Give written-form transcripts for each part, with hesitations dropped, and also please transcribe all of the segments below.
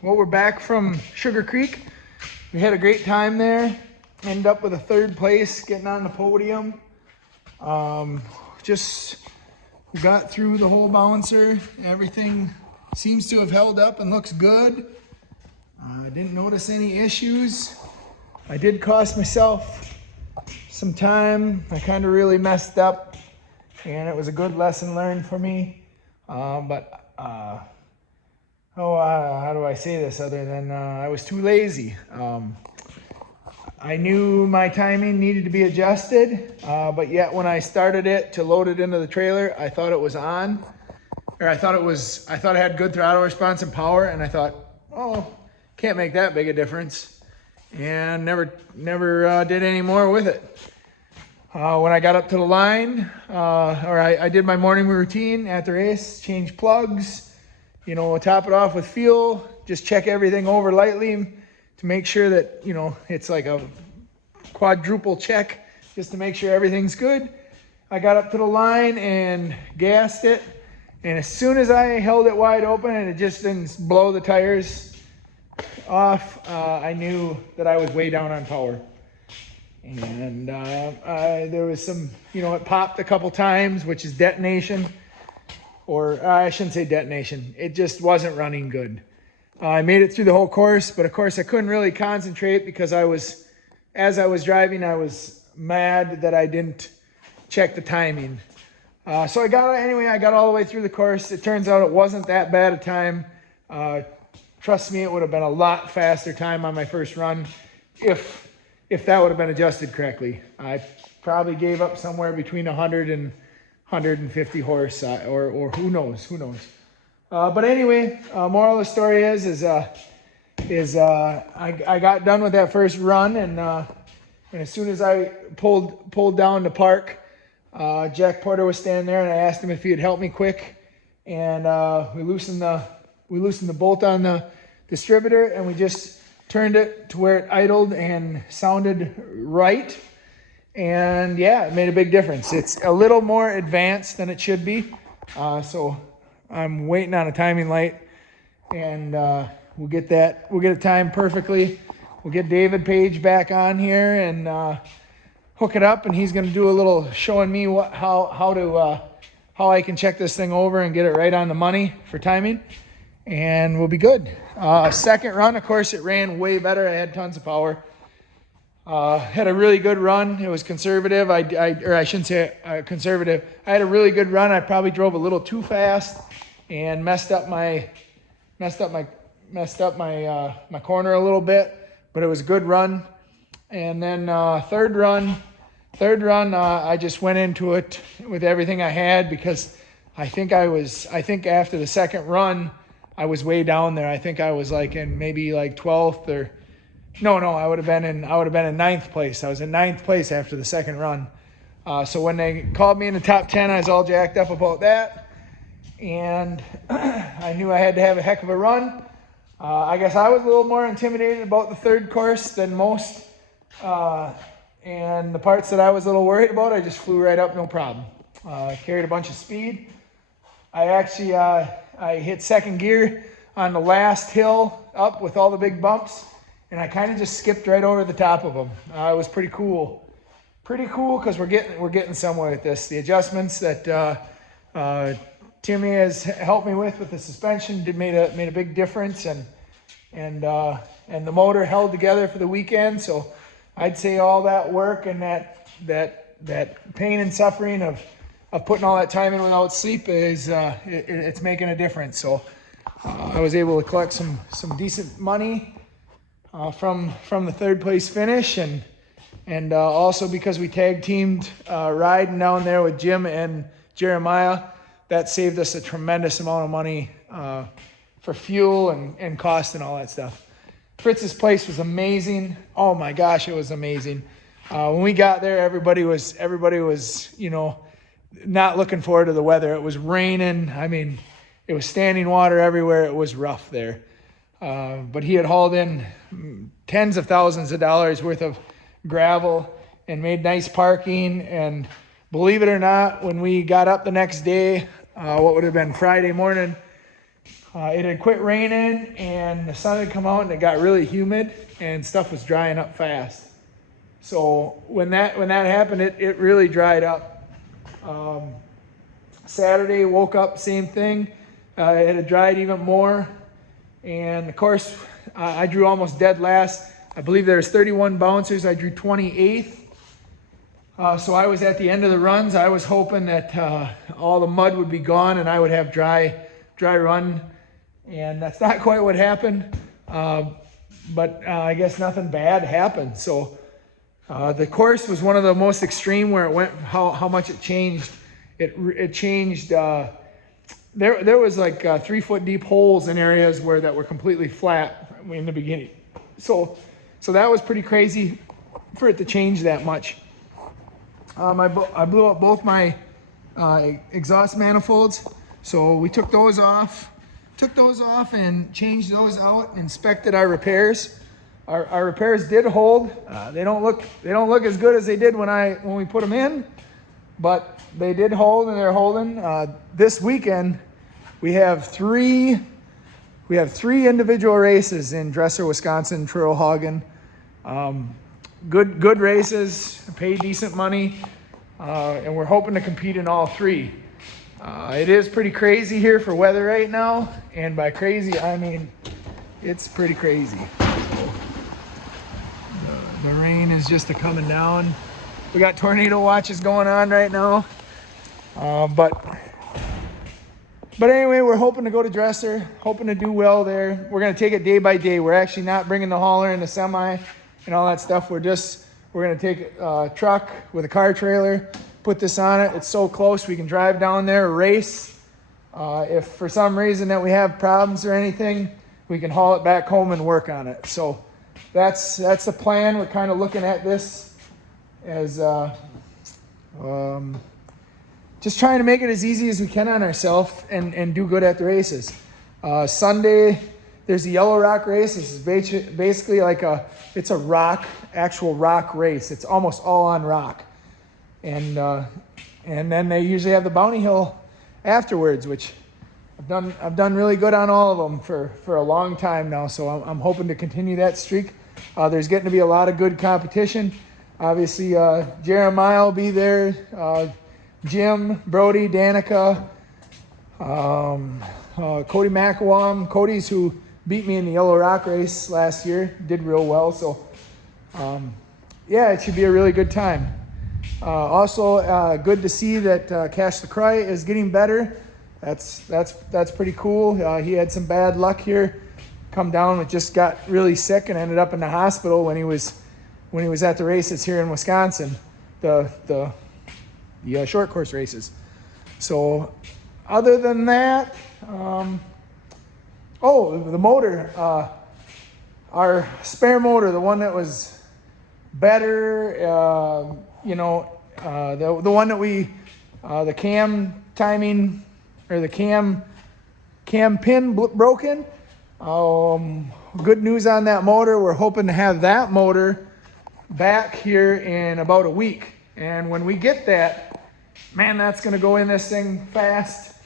Well, we're back from Sugar Creek. We had a great time there. Ended up with a third place, getting on the podium. Just got through the whole bouncer. Everything seems to have held up and looks good. I didn't notice any issues. I did cost myself some time. I kind of really messed up, and it was a good lesson learned for me. How do I say this other than I was too lazy. I knew my timing needed to be adjusted, but yet when I started it to load it into the trailer, I thought it was on, or I thought it had good throttle response and power, and I thought, oh, can't make that big a difference, and never did any more with it. When I got up to the line, I did my morning routine at the race, change plugs, top it off with fuel, just check everything over lightly to make sure that, it's like a quadruple check just to make sure everything's good. I got up to the line and gassed it. And as soon as I held it wide open and it just didn't blow the tires off, I knew that I was way down on power. And there was some, it popped a couple times, which is detonation. Or I shouldn't say detonation. It just wasn't running good. I made it through the whole course, but of course I couldn't really concentrate because as I was driving, I was mad that I didn't check the timing. So I got all the way through the course. It turns out it wasn't that bad a time. Trust me, it would have been a lot faster time on my first run if that would have been adjusted correctly. I probably gave up somewhere between 100 and 150 horse, or who knows. But anyway, moral of the story is I got done with that first run, and as soon as I pulled down to park, Jack Porter was standing there, and I asked him if he'd help me quick, and we loosened the bolt on the distributor, and we just turned it to where it idled and sounded right. And yeah, it made a big difference. It's a little more advanced than it should be. So I'm waiting on a timing light, and we'll get it timed perfectly. We'll get David Page back on here and hook it up, and he's going to do a little showing me how I can check this thing over and get it right on the money for timing, and we'll be good. Second run, of course, it ran way better. I had tons of power. Had a really good run. It was conservative. I shouldn't say conservative. I had a really good run. I probably drove a little too fast and messed up my corner a little bit, but it was a good run. And then third run, I just went into it with everything I had because I think after the second run, I was way down there. I think I was maybe 12th or. No, I would have been in ninth place. I was in ninth place after the second run. So when they called me in the top 10, I was all jacked up about that. And I knew I had to have a heck of a run. I guess I was a little more intimidated about the third course than most. And the parts that I was a little worried about, I just flew right up, no problem. Carried a bunch of speed. I actually I hit second gear on the last hill up with all the big bumps. And I kind of just skipped right over the top of them. It was pretty cool. Because we're getting somewhere with this. The adjustments that Timmy has helped me with the suspension made a big difference, and the motor held together for the weekend. So I'd say all that work and that pain and suffering of putting all that time in without sleep it's making a difference. So I was able to collect some decent money from the third place finish, and also because we tag teamed riding down there with Jim and Jeremiah, that saved us a tremendous amount of money for fuel and cost and all that stuff. Fritz's place was amazing. Oh my gosh, it was amazing. When we got there, everybody was not looking forward to the weather. It was raining. I mean, it was standing water everywhere. It was rough there. But he had hauled in tens of thousands of dollars worth of gravel and made nice parking. And believe it or not, when we got up the next day, what would have been Friday morning, It had quit raining and the sun had come out and it got really humid and stuff was drying up fast. So when that happened, it really dried up. Saturday, woke up, same thing. It had dried even more. And of course, I drew almost dead last. I believe there's 31 bouncers. I drew 28th. So I was at the end of the runs. I was hoping that all the mud would be gone and I would have dry run. And that's not quite what happened. But I guess nothing bad happened. So the course was one of the most extreme where it went, how much it changed. It changed. There was like 3 foot deep holes in areas that were completely flat in the beginning. So that was pretty crazy for it to change that much. I blew up both my exhaust manifolds. So we took those off and changed those out, inspected our repairs. Our repairs did hold. They don't look as good as they did when we put them in, but they did hold and they're holding. This weekend we have three individual races in Dresser, Wisconsin, Trailhagen. Good races, pay decent money, and we're hoping to compete in all 3. It is pretty crazy here for weather right now, and by crazy I mean it's pretty crazy. The rain is just coming down. We got tornado watches going on right now, but anyway, we're hoping to go to Dresser, hoping to do well there. We're going to take it day by day. We're actually not bringing the hauler and the semi and all that stuff. We're going to take a truck with a car trailer, put this on it. It's so close we can drive down there, race. If for some reason that we have problems or anything, we can haul it back home and work on it. So that's the plan. We're kind of looking at this as just trying to make it as easy as we can on ourselves and do good at the races. Sunday, there's a Yellow Rock race. This is basically like it's a actual rock race. It's almost all on rock. And then they usually have the Bounty Hill afterwards, which I've done really good on all of them for a long time now. So I'm hoping to continue that streak. There's getting to be a lot of good competition. Obviously, Jeremiah will be there. Jim, Brody, Danica, Cody McElwam. Cody's who beat me in the Yellow Rock race last year. Did real well. So, yeah, it should be a really good time. Also, good to see that Cash LaCroix is getting better. That's pretty cool. He had some bad luck here. Come down and just got really sick and ended up in the hospital when he was at the races here in Wisconsin, the short course races. So other than that, the motor, our spare motor, the one that was better, the one that the cam timing or the cam pin broken. Good news on that motor. We're hoping to have that motor back here in about a week. And when we get that, man, that's going to go in this thing fast.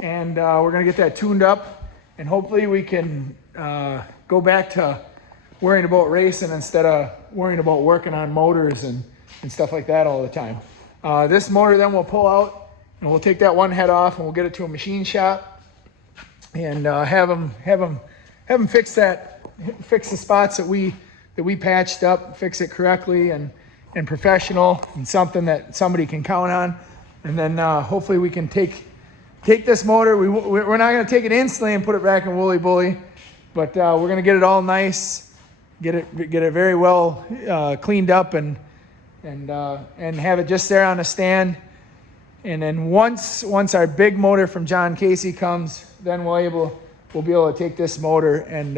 And we're going to get that tuned up. And hopefully we can go back to worrying about racing instead of worrying about working on motors and stuff like that all the time. This motor then we'll pull out and we'll take that one head off and we'll get it to a machine shop and have them fix the spots that we patched up, fix it correctly and professional and something that somebody can count on. And then hopefully we can take this motor. We're not going to take it instantly and put it back in Woolly Bully, but we're going to get it all nice, get it very well cleaned up and have it just there on a stand. And then once our big motor from John Casey comes, then we'll be able to take this motor and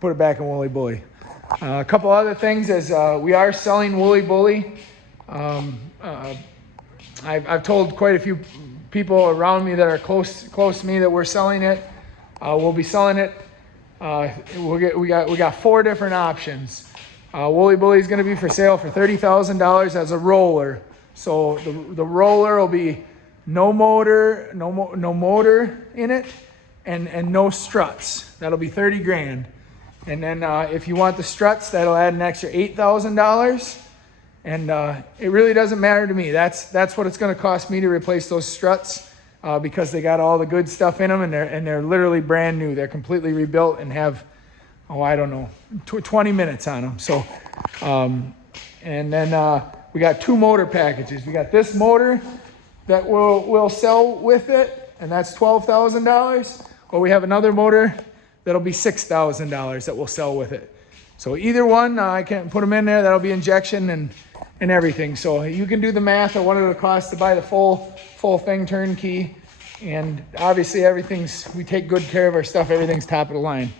put it back in Woolly Bully. A couple other things is we are selling Woolly Bully. I've told quite a few people around me that are close to me that we're selling it. We'll be selling it. We got 4 different options. Woolly Bully is going to be for sale for $30,000 as a roller. So the roller will be no motor, no motor in it, and no struts. That'll be 30 grand. And then if you want the struts, that'll add an extra $8,000. And it really doesn't matter to me. That's what it's going to cost me to replace those struts because they got all the good stuff in them, and they're literally brand new. They're completely rebuilt and have, I don't know, 20 minutes on them. So, and then we got 2 motor packages. We got this motor that we'll sell with it, and that's $12,000. Or we have another motor that'll be $6,000 that we'll sell with it. So either one, I can put them in there. That'll be injection and everything. So you can do the math of what it'll cost to buy the full thing turnkey. And obviously we take good care of our stuff. Everything's top of the line.